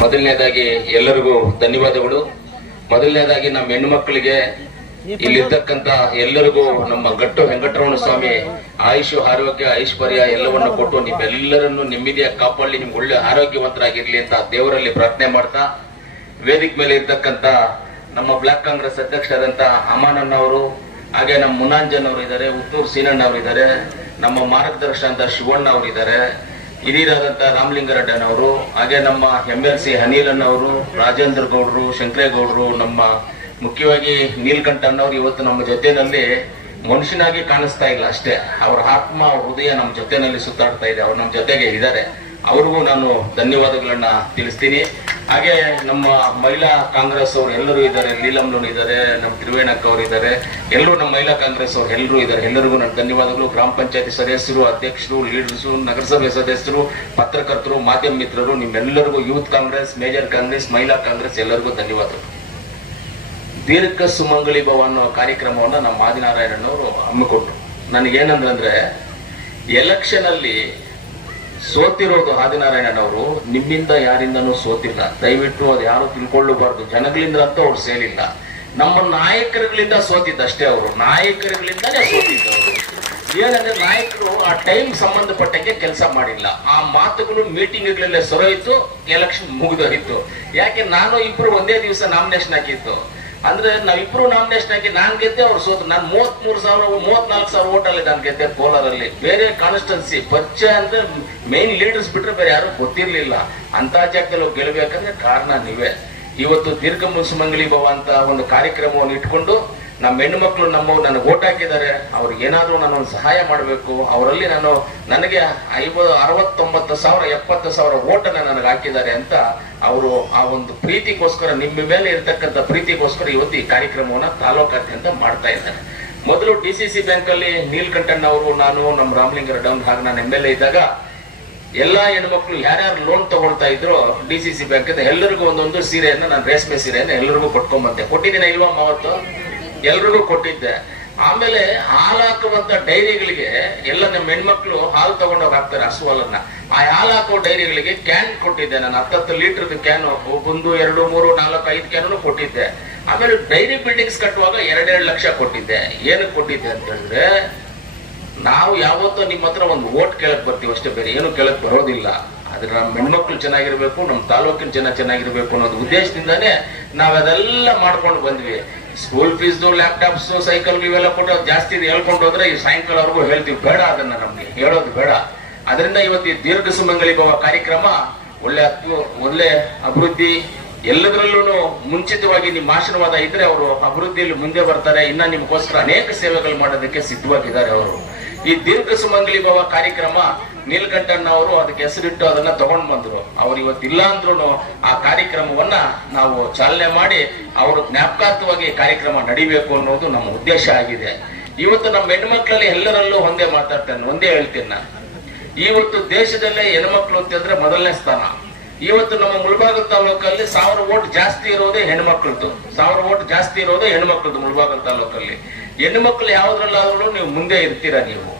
ಮೊದಲನೇದಾಗಿ ಎಲ್ಲರಿಗೂ ಧನ್ಯವಾದಗಳು. ಮೊದಲನೇದಾಗಿ ನಮ್ಮ ಹೆಣ್ಣು ಮಕ್ಕಳಿಗೆ ಇಲ್ಲಿರ್ತಕ್ಕಂತ ಎಲ್ಲರಿಗೂ ನಮ್ಮ ಗಟ್ಟು ವೆಂಕಟರಮಣ ಸ್ವಾಮಿ ಆಯುಷ್ ಆರೋಗ್ಯ ಐಶ್ವರ್ಯ ಎಲ್ಲವನ್ನು ಕೊಟ್ಟು ನಿಮ್ಮೆಲ್ಲರನ್ನು ನೆಮ್ಮದಿಯಾಗಿ ಕಾಪಾಡಲಿ, ನಿಮ್ಗೆ ಒಳ್ಳೆ ಆರೋಗ್ಯವಂತರಾಗಿರ್ಲಿ ಅಂತ ದೇವರಲ್ಲಿ ಪ್ರಾರ್ಥನೆ ಮಾಡ್ತಾ, ವೇದಿಕೆ ಮೇಲೆ ಇರ್ತಕ್ಕಂತ ನಮ್ಮ ಬ್ಲಾಕ್ ಕಾಂಗ್ರೆಸ್ ಅಧ್ಯಕ್ಷರಾದಂತ ಅಮಾನಣ್ಣ ಅವರು, ಹಾಗೆ ನಮ್ಮ ಮುನಾಂಜನ್ ಅವರು ಇದ್ದಾರೆ, ಉತ್ತೂರು ಸೀನಣ್ಣ ಅವರು ಇದ್ದಾರೆ, ನಮ್ಮ ಮಾರ್ಗದರ್ಶನ ಶಿವಣ್ಣ ಅವರು ಇದ್ದಾರೆ, ಹಿರಿಯರಾದಂತ ರಾಮಲಿಂಗಾರೆಡ್ಡಿ ಅವರು, ಹಾಗೆ ನಮ್ಮ MLC ಅನಿಲಣ್ಣ ಅವರು, ರಾಜೇಂದ್ರ ಗೌಡ್ರು, ಶಂಕರೇಗೌಡರು, ನಮ್ಮ ಮುಖ್ಯವಾಗಿ ನೀಲ್ಕಂಠ ಅಣ್ಣವ್ರು ಇವತ್ತು ನಮ್ಮ ಜೊತೆನಲ್ಲಿ ಮನುಷ್ಯನಾಗಿ ಕಾಣಿಸ್ತಾ ಇಲ್ಲ ಅಷ್ಟೇ, ಅವರ ಆತ್ಮ ಹೃದಯ ನಮ್ಮ ಜೊತೆನಲ್ಲಿ ಸುತ್ತಾಡ್ತಾ ಇದೆ, ಅವ್ರು ನಮ್ಮ ಜೊತೆಗೆ ಇದ್ದಾರೆ. ಅವ್ರಿಗೂ ನಾನು ಧನ್ಯವಾದಗಳನ್ನ ತಿಳಿಸ್ತೀನಿ. ಹಾಗೆ ನಮ್ಮ ಮಹಿಳಾ ಕಾಂಗ್ರೆಸ್ ಅವರು ಎಲ್ಲರೂ ಇದ್ದಾರೆ, ಲೀಲಮ್ನೂ ಇದ್ದಾರೆ, ನಮ್ಮ ತ್ರಿವೇಣಕ್ಕ ಅವರು ಇದ್ದಾರೆ, ಎಲ್ಲರೂ ನಮ್ಮ ಮಹಿಳಾ ಕಾಂಗ್ರೆಸ್ ಅವರು ಎಲ್ಲರೂ ಇದ್ದಾರೆ. ಎಲ್ಲರಿಗೂ ನನ್ನ ಧನ್ಯವಾದಗಳು. ಗ್ರಾಮ ಪಂಚಾಯತಿ ಸದಸ್ಯರು, ಅಧ್ಯಕ್ಷರು, ಲೀಡರ್ಸು, ನಗರಸಭೆ ಸದಸ್ಯರು, ಪತ್ರಕರ್ತರು, ಮಾಧ್ಯಮ ಮಿತ್ರರು, ನಿಮ್ಮೆಲ್ಲರಿಗೂ ಯೂತ್ ಕಾಂಗ್ರೆಸ್, ಮೇಜರ್ ಕಾಂಗ್ರೆಸ್, ಮಹಿಳಾ ಕಾಂಗ್ರೆಸ್ ಎಲ್ಲರಿಗೂ ಧನ್ಯವಾದಗಳು. ದೀರ್ಘ ಸುಮಂಗಲಿ ಭವ ಅನ್ನೋ ಕಾರ್ಯಕ್ರಮವನ್ನ ನಮ್ಮ ಆದಿನಾರಾಯಣನವರು ಹಮ್ಮಿಕೊಟ್ರು. ನನಗೇನಂದ್ರೆ ಎಲೆಕ್ಷನ್ ಅಲ್ಲಿ ಸೋತಿರೋದು ಆದಿನಾರಾಯಣನವರು, ನಿಮ್ಮಿಂದ ಯಾರಿಂದನೂ ಸೋತಿಲ್ಲ, ದಯವಿಟ್ಟು ಅದು ಯಾರು ತಿಳ್ಕೊಳ್ಳಬಾರ್ದು. ಜನಗಳಿಂದ ಅಂತ ಅವ್ರು ಸೇಲಿಲ್ಲ, ನಮ್ಮ ನಾಯಕರುಗಳಿಂದ ಸೋತಿದ್ದಷ್ಟೇ. ಅವರು ನಾಯಕರುಗಳಿಂದಾನೇ ಸೋತಿದ್ದವರು. ಏನಂದ್ರೆ ನಾಯಕರು ಆ ಟೈಮ್ ಸಂಬಂಧಪಟ್ಟಂಗೆ ಕೆಲಸ ಮಾಡಿಲ್ಲ, ಆ ಮಾತುಗಳು ಮೀಟಿಂಗ್ಗಳಲ್ಲೇ ಸೊರೋಯ್ತು, ಎಲೆಕ್ಷನ್ ಮುಗಿದೋಯ್ತು. ಯಾಕೆ ನಾನು ಇಬ್ರು ಒಂದೇ ದಿವಸ ನಾಮಿನೇಷನ್ ಹಾಕಿತ್ತು. ಅಂದ್ರೆ ನಾವಿಬ್ರು ನಾಮಿನೇಷನ್ ಹಾಕಿ ನಾನ್ ಗೆದ್ದೆ, ಅವ್ರು ಸೋತು. ನಾನು 34,000 ಓಟಲ್ಲಿ ನಾನು ಗೆದ್ದೆ ಕೋಲಾರಲ್ಲಿ. ಬೇರೆ ಕಾನ್ಸ್ಟಿಟ್ಯೂನ್ಸಿ ಪರಿಚಯ ಅಂದ್ರೆ ಮೇನ್ ಲೀಡರ್ಸ್ ಬಿಟ್ರೆ ಬೇರೆ ಯಾರು ಗೊತ್ತಿರ್ಲಿಲ್ಲ. ಅಂತ ಜಾಗದಲ್ಲಿ ಗೆಲ್ಬೇಕಂದ್ರೆ ಕಾರಣ ನೀವೇ. ಇವತ್ತು ದೀರ್ಘ ಸುಮಂಗಲಿ ಭವ ಅಂತ ಒಂದು ಕಾರ್ಯಕ್ರಮವನ್ನು ಇಟ್ಕೊಂಡು ನಮ್ಮ ಹೆಣ್ಣು ಮಕ್ಕಳು ನನಗೆ ಓಟ್ ಹಾಕಿದ್ದಾರೆ, ಅವ್ರಿಗೆ ಏನಾದ್ರೂ ನಾನು ಒಂದು ಸಹಾಯ ಮಾಡಬೇಕು. ಅವರಲ್ಲಿ ನನಗೆ 60,000-90,000 70,000 ಓಟನ್ನ ನನಗೆ ಹಾಕಿದ್ದಾರೆ ಅಂತ ಅವರು ಆ ಒಂದು ಪ್ರೀತಿಗೋಸ್ಕರ, ನಿಮ್ಮ ಮೇಲೆ ಇರ್ತಕ್ಕಂಥ ಪ್ರೀತಿಗೋಸ್ಕರ ಇವತ್ತು ಈ ಕಾರ್ಯಕ್ರಮವನ್ನ ತಾಲೂಕಾದ್ಯಂತ ಮಾಡ್ತಾ ಇದ್ದಾರೆ. ಮೊದಲು DCC ಬ್ಯಾಂಕ್ ಅಲ್ಲಿ ನೀಲ್ಕಂಠಣ್ಣ ಅವರು, ನಾನು, ನಮ್ಮ ರಾಮಲಿಂಗಾರೆಡ್ಡಿ ಅವರು, ಹಾಗೆ ನಾನು MLA ಇದ್ದಾಗ ಎಲ್ಲಾ ಹೆಣ್ಮಕ್ಳು ಯಾರ್ಯಾರು ಲೋನ್ ತಗೊಳ್ತಾ ಇದ್ರು DCC ಬ್ಯಾಂಕ್ ಇಂದ ಎಲ್ಲರಿಗೂ ಒಂದೊಂದು ಸೀರೆಯನ್ನ, ನಾನು ರೇಷ್ಮೆ ಸೀರೆಯನ್ನ ಎಲ್ಲರಿಗೂ ಕೊಟ್ಕೊಂಡ್ಬಂದೆ. ಕೊಟ್ಟಿದ್ದೀನ ಇಲ್ವಾ ಮಾವತ್ತು? ಎಲ್ರಿಗೂ ಕೊಟ್ಟಿದ್ದೆ. ಆಮೇಲೆ ಹಾಲು ಹಾಕುವಂತ ಡೈರಿಗಳಿಗೆ ಎಲ್ಲ ನಮ್ಮ ಹೆಣ್ಮಕ್ಳು ಹಾಲು ತಗೊಂಡೋಗಿ ಹಾಕ್ತಾರೆ, ಹಸು ಹಾಲನ್ನ. ಆ ಹಾಲು ಹಾಕೋ ಡೈರಿಗಳಿಗೆ ಕ್ಯಾನ್ ಕೊಟ್ಟಿದ್ದೆ ನಾನು, 10 ಲೀಟರ್ ಕ್ಯಾನ್, 1, 2, 3, 4, 5 ಕ್ಯಾನ್ ಕೊಟ್ಟಿದ್ದೆ. ಆಮೇಲೆ ಡೈರಿ ಬಿಲ್ಡಿಂಗ್ಸ್ ಕಟ್ಟುವಾಗ 2 ಲಕ್ಷ ಕೊಟ್ಟಿದ್ದೆ. ಏನಕ್ಕೆ ಕೊಟ್ಟಿದ್ದೆ ಅಂತ ಹೇಳಿದ್ರೆ, ನಾವು ಯಾವತ್ತೂ ನಿಮ್ಮ ಹತ್ರ ಒಂದು ಓಟ್ ಕೇಳಕ್ ಬರ್ತೀವಿ ಅಷ್ಟೇ, ಬೇರೆ ಏನು ಕೇಳಕ್ ಬರೋದಿಲ್ಲ. ಆದ್ರೆ ನಮ್ಮ ಹೆಣ್ಮಕ್ಳು ಚೆನ್ನಾಗಿರ್ಬೇಕು, ನಮ್ಮ ತಾಲೂಕಿನ ಜನ ಚೆನ್ನಾಗಿರ್ಬೇಕು ಅನ್ನೋದು ಉದ್ದೇಶದಿಂದಾನೇ ನಾವದೆಲ್ಲ ಮಾಡ್ಕೊಂಡು ಬಂದ್ವಿ. ಸ್ಕೂಲ್ ಫೀಸ್, ಲ್ಯಾಪ್ಟಾಪ್ಸ್, ಸೈಕಲ್ ಇವೆಲ್ಲ ಕೊಟ್ಟು ಜಾಸ್ತಿ ಹೇಳ್ಕೊಂಡು ಹೋದ್ರೆ ಈ ಸಾಯಂಕಾಲವರೆಗೂ ಹೇಳ್ತೀವಿ, ಬೇಡ, ಅದನ್ನ ನಮ್ಗೆ ಹೇಳೋದು ಬೇಡ. ಅದರಿಂದ ಇವತ್ತು ಈ ದೀರ್ಘ ಸುಮಂಗಲಿ ಭವ ಕಾರ್ಯಕ್ರಮ ಒಳ್ಳೆ ಅಭಿವೃದ್ಧಿ, ಎಲ್ಲದರಲ್ಲೂ ಮುಂಚಿತವಾಗಿ ನಿಮ್ಮ ಆಶೀರ್ವಾದ ಇದ್ರೆ ಅವರು ಅಭಿವೃದ್ಧಿಯಲ್ಲಿ ಮುಂದೆ ಬರ್ತಾರೆ. ಇನ್ನ ನಿಮ್ಗೋಸ್ಕರ ಅನೇಕ ಸೇವೆಗಳು ಮಾಡೋದಕ್ಕೆ ಸಿದ್ಧವಾಗಿದ್ದಾರೆ ಅವರು. ಈ ದೀರ್ಘ ಸುಮಂಗಲಿ ಭವ ಕಾರ್ಯಕ್ರಮ ನೀಲ್ಕಂಠಣ್ಣ ಅವರು ಅದಕ್ಕೆ ಹೆಸರಿಟ್ಟು ಅದನ್ನ ತಗೊಂಡ್ ಬಂದ್ರು. ಅವ್ರು ಇವತ್ತಿಲ್ಲ ಅಂದ್ರೂ ಆ ಕಾರ್ಯಕ್ರಮವನ್ನ ನಾವು ಚಾಲನೆ ಮಾಡಿ ಅವರು ಜ್ಞಾಪಕಾರ್ಥವಾಗಿ ಕಾರ್ಯಕ್ರಮ ನಡಿಬೇಕು ಅನ್ನೋದು ನಮ್ಮ ಉದ್ದೇಶ ಆಗಿದೆ. ಇವತ್ತು ನಮ್ಮ ಹೆಣ್ಮಕ್ಳಲ್ಲಿ ಎಲ್ಲರಲ್ಲೂ ಒಂದೇ ಮಾತಾಡ್ತೇನೆ, ಒಂದೇ ಹೇಳ್ತೀನಿ ನಾನು. ಇವತ್ತು ದೇಶದಲ್ಲೇ ಹೆಣ್ಮಕ್ಳು ಅಂತಂದ್ರೆ ಮೊದಲನೇ ಸ್ಥಾನ. ಇವತ್ತು ನಮ್ಮ ಮುಳಬಾಗಿಲು ತಾಲೂಕಲ್ಲಿ 1000 ಓಟ್ ಜಾಸ್ತಿ ಇರೋದೇ ಹೆಣ್ಮಕ್ಳದ್ದು, 1000 ಓಟ್ ಜಾಸ್ತಿ ಇರೋದೇ ಹೆಣ್ಮಕ್ಳದ್ದು ಮುಳಬಾಗಿಲು ತಾಲೂಕಲ್ಲಿ. ಹೆಣ್ಮಕ್ಳು ಯಾವ್ದ್ರಲ್ಲಾದ್ರೂ ನೀವು ಮುಂದೆ ಇರ್ತೀರಾ ನೀವು.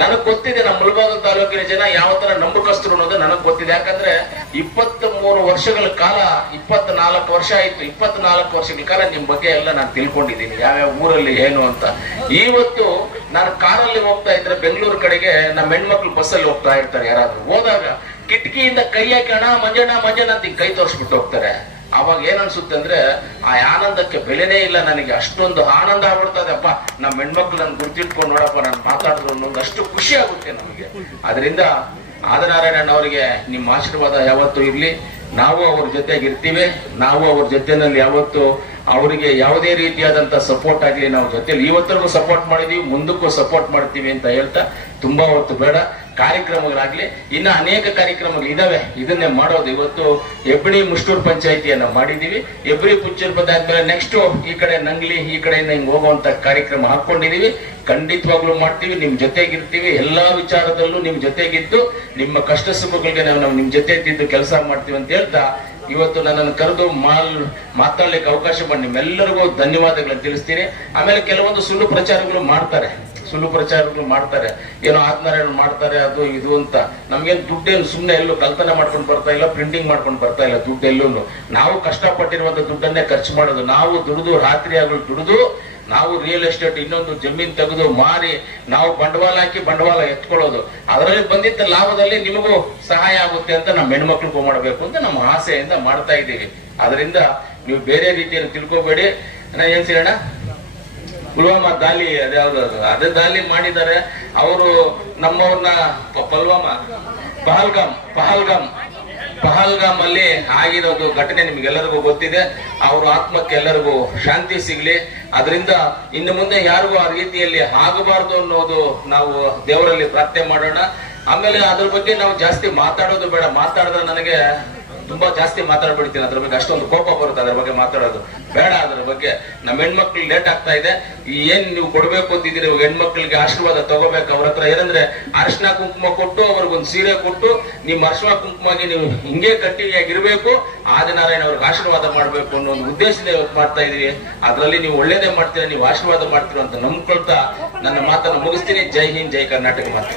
ನನಗ್ ಗೊತ್ತಿದೆ ನಮ್ಮ ಮುಳಬಾಗಿಲು ತಾಲೂಕಿನ ಜನ ಯಾವ ತರ ನಂಬಿಕಸ್ತರು ಅನ್ನೋದು ನನಗ್ ಗೊತ್ತಿದೆ. ಯಾಕಂದ್ರೆ 23 ವರ್ಷಗಳ ಕಾಲ, 24 ವರ್ಷ ಆಯ್ತು, 24 ವರ್ಷಗಳ ಕಾಲ ನಿಮ್ ಬಗ್ಗೆ ಎಲ್ಲ ನಾನು ತಿಳ್ಕೊಂಡಿದ್ದೀನಿ, ಯಾವ್ಯಾವ ಊರಲ್ಲಿ ಏನು ಅಂತ. ಇವತ್ತು ನಾನು ಕಾರಲ್ಲಿ ಹೋಗ್ತಾ ಇದ್ರೆ ಬೆಂಗಳೂರು ಕಡೆಗೆ ನಮ್ಮ ಹೆಣ್ಮಕ್ಳು ಬಸ್ಸಲ್ಲಿ ಹೋಗ್ತಾ ಇರ್ತಾರೆ, ಯಾರಾದ್ರೂ ಹೋದಾಗ ಕಿಟಕಿಯಿಂದ ಕೈ ಹಾಕಿ ಅಣ್ಣ ಮಂಜಣ್ಣ ಅಂತ ಕೈ ತೋರಿಸ್ಬಿಟ್ಟು ಹೋಗ್ತಾರೆ. ಅವಾಗ ಏನ್ ಅನ್ಸುತ್ತೆ ಅಂದ್ರೆ ಆ ಆನಂದಕ್ಕೆ ಬೆಲೆನೇ ಇಲ್ಲ ನನಗೆ. ಅಷ್ಟೊಂದು ಆನಂದ ಆಗ್ಬಿಡ್ತದೆ, ಅಪ್ಪ ನಮ್ಮ ಹೆಣ್ಮಕ್ಳು ನನ್ ಗುರ್ತಿಟ್ಕೊಂಡು ನೋಡಪ್ಪ ನಾನು ಮಾತಾಡಿದ್ರು ಅನ್ನೋದು ಅಷ್ಟು ಖುಷಿ ಆಗುತ್ತೆ ನಮಗೆ. ಅದರಿಂದ ಆದಿನಾರಾಯಣಣ್ಣ ಅವರಿಗೆ ನಿಮ್ಮ ಆಶೀರ್ವಾದ ಯಾವತ್ತೂ ಇರ್ಲಿ. ನಾವು ಅವ್ರ ಜೊತೆಗೆ ಇರ್ತೀವಿ, ನಾವು ಅವ್ರ ಜೊತೆನಲ್ಲಿ ಯಾವತ್ತು ಅವರಿಗೆ ಯಾವುದೇ ರೀತಿಯಾದಂತ ಸಪೋರ್ಟ್ ಆಗ್ಲಿ ನಾವು ಜೊತೆಲಿ ಇವತ್ತರೆಗೂ ಸಪೋರ್ಟ್ ಮಾಡಿದೀವಿ, ಮುಂದಕ್ಕೂ ಸಪೋರ್ಟ್ ಮಾಡ್ತೀವಿ ಅಂತ ಹೇಳ್ತಾ ತುಂಬಾ ಹೊತ್ತು ಬೇಡ. ಕಾರ್ಯಕ್ರಮಗಳಾಗ್ಲಿ ಇನ್ನ ಅನೇಕ ಕಾರ್ಯಕ್ರಮಗಳು ಇದಾವೆ, ಇದನ್ನೇ ಮಾಡೋದು. ಇವತ್ತು ಹೆಬ್ಬಣಿ ಮುಷ್ಟೂರು ಪಂಚಾಯಿತಿಯನ್ನ ಮಾಡಿದೀವಿ. ಹೆಬ್ಬರಿ ಪುಚ್ಚೂರು ಬಂದಾದ್ಮೇಲೆ ನೆಕ್ಸ್ಟ್ ಈ ಕಡೆ ನಂಗ್ಲಿ, ಈ ಕಡೆಯಿಂದ ಹಿಂಗ್ ಹೋಗುವಂತ ಕಾರ್ಯಕ್ರಮ ಹಾಕೊಂಡಿದೀವಿ. ಖಂಡಿತವಾಗ್ಲೂ ಮಾಡ್ತೀವಿ, ನಿಮ್ ಜೊತೆಗಿರ್ತೀವಿ. ಎಲ್ಲಾ ವಿಚಾರದಲ್ಲೂ ನಿಮ್ ಜೊತೆಗಿದ್ದು ನಿಮ್ಮ ಕಷ್ಟ ಸುಖಗಳಿಗೆ ನಾವು ನಿಮ್ ಜೊತೆ ಇದ್ದು ಕೆಲಸ ಮಾಡ್ತೀವಿ ಅಂತ ಹೇಳ್ತಾ ಇವತ್ತು ನನ್ನನ್ನು ಕರೆದು ಮಾತಾಡ್ಲಿಕ್ಕೆ ಅವಕಾಶ ಮಾಡಿ ನಿಮ್ಮೆಲ್ಲರಿಗೂ ಧನ್ಯವಾದಗಳನ್ನು ತಿಳಿಸ್ತೀನಿ. ಆಮೇಲೆ ಕೆಲವೊಂದು ಸುಳ್ಳು ಪ್ರಚಾರಗಳು ಮಾಡ್ತಾರೆ. ಸುಳ್ಳು ಪ್ರಚಾರಗಳು ಮಾಡ್ತಾರೆ, ಏನೋ ಆತ್ಮನಾರಾಯಣ ಮಾಡ್ತಾರೆ ಅದು ಇದು ಅಂತ. ನಮ್ಗೇನು ದುಡ್ಡೇನು ಸುಮ್ಮನೆ ಎಲ್ಲೂ ಕಲ್ಪನೆ ಮಾಡ್ಕೊಂಡು ಬರ್ತಾ ಇಲ್ಲ, ಪ್ರಿಂಟಿಂಗ್ ಮಾಡ್ಕೊಂಡು ಬರ್ತಾ ಇಲ್ಲ. ದುಡ್ಡೆಲ್ಲೂ ನಾವು ಕಷ್ಟಪಟ್ಟಿರುವಂತ ದುಡ್ಡನ್ನೇ ಖರ್ಚು ಮಾಡೋದು. ನಾವು ದುಡಿದು ರಾತ್ರಿ ಆಗಲು ದುಡಿದು ನಾವು ರಿಯಲ್ ಎಸ್ಟೇಟ್ ಇನ್ನೊಂದು ಜಮೀನ್ ತೆಗೆದು ಮಾರಿ ನಾವು ಬಂಡವಾಳ ಹಾಕಿ ಬಂಡವಾಳ ಎತ್ಕೊಳ್ಳೋದು. ಅದರಲ್ಲಿ ಬಂದಿದ್ದ ಲಾಭದಲ್ಲಿ ನಿಮಗೂ ಸಹಾಯ ಆಗುತ್ತೆ ಅಂತ ನಮ್ಮ ಹೆಣ್ಮಕ್ಳಿಗೂ ಮಾಡಬೇಕು ಅಂತ ನಮ್ಮ ಆಸೆಯಿಂದ ಮಾಡ್ತಾ ಇದ್ದೀವಿ. ಅದರಿಂದ ನೀವು ಬೇರೆ ರೀತಿಯಲ್ಲಿ ತಿಳ್ಕೊಬೇಡಿ. ಏನ್ ಸಿಗೋಣ, ಪುಲ್ವಾಮಾ ದಾಳಿ ಅದ್ಯಾವ್ದು ಅದೇ ದಾಳಿ ಮಾಡಿದ್ದಾರೆ ಅವರು ನಮ್ಮವ್ರನ್ನ. ಪಹಲ್ಗಾಮ್ ಅಲ್ಲಿ ಆಗಿರೋದು ಘಟನೆ ನಿಮ್ಗೆಲ್ಲರಿಗೂ ಗೊತ್ತಿದೆ. ಅವ್ರ ಆತ್ಮಕ್ಕೆ ಎಲ್ಲರಿಗೂ ಶಾಂತಿ ಸಿಗ್ಲಿ. ಅದರಿಂದ ಇನ್ನು ಮುಂದೆ ಯಾರಿಗೂ ಆ ರೀತಿಯಲ್ಲಿ ಆಗಬಾರ್ದು ಅನ್ನೋದು ನಾವು ದೇವರಲ್ಲಿ ಪ್ರಾರ್ಥನೆ ಮಾಡೋಣ. ಆಮೇಲೆ ಅದ್ರ ಬಗ್ಗೆ ನಾವು ಜಾಸ್ತಿ ಮಾತಾಡೋದು ಬೇಡ. ಮಾತಾಡಿದ್ರೆ ನನಗೆ ತುಂಬಾ ಜಾಸ್ತಿ ಮಾತಾಡ್ಬಿಡ್ತೀನಿ ಅದ್ರ ಬಗ್ಗೆ, ಅಷ್ಟೊಂದು ಕೋಪ ಬರುತ್ತೆ ಅದ್ರ ಬಗ್ಗೆ ಮಾತಾಡೋದು ಬೇಡ. ಅದ್ರ ಬಗ್ಗೆ ನಮ್ಮ ಹೆಣ್ಮಕ್ಳಿಗೆ ಲೇಟ್ ಆಗ್ತಾ ಇದೆ. ಏನ್ ನೀವು ಕೊಡ್ಬೇಕು ಅಂತಿದ್ದೀರಿ ಹೆಣ್ಮಕ್ಳಿಗೆ ಆಶೀರ್ವಾದ ತಗೋಬೇಕು ಅವ್ರ ಹತ್ರ. ಏನಂದ್ರೆ ಅರಿಶಿನ ಕುಂಕುಮ ಕೊಟ್ಟು ಅವ್ರಿಗೊಂದು ಸೀರೆ ಕೊಟ್ಟು ನಿಮ್ಮ ಅರಿಶಿನ ಕುಂಕುಮಾಗಿ ನೀವು ಹಿಂಗೆ ಗಟ್ಟಿಯಾಗಿರ್ಬೇಕು, ಆದಿನಾರಾಯಣ ಅವ್ರಿಗೆ ಆಶೀರ್ವಾದ ಮಾಡ್ಬೇಕು ಅನ್ನೋ ಒಂದು ಉದ್ದೇಶದಿಂದ ಇವತ್ತು ಮಾಡ್ತಾ ಇದೀವಿ. ಅದ್ರಲ್ಲಿ ನೀವು ಒಳ್ಳೇದೇ ಮಾಡ್ತೀರಾ, ನೀವು ಆಶೀರ್ವಾದ ಮಾಡ್ತೀರಾ ಅಂತ ನಂಬ್ಕೊಳ್ತಾ ನನ್ನ ಮಾತನ್ನು ಮುಗಿಸ್ತೀನಿ. ಜೈ ಹಿಂದ್, ಜೈ ಕರ್ನಾಟಕ ಮಾತು.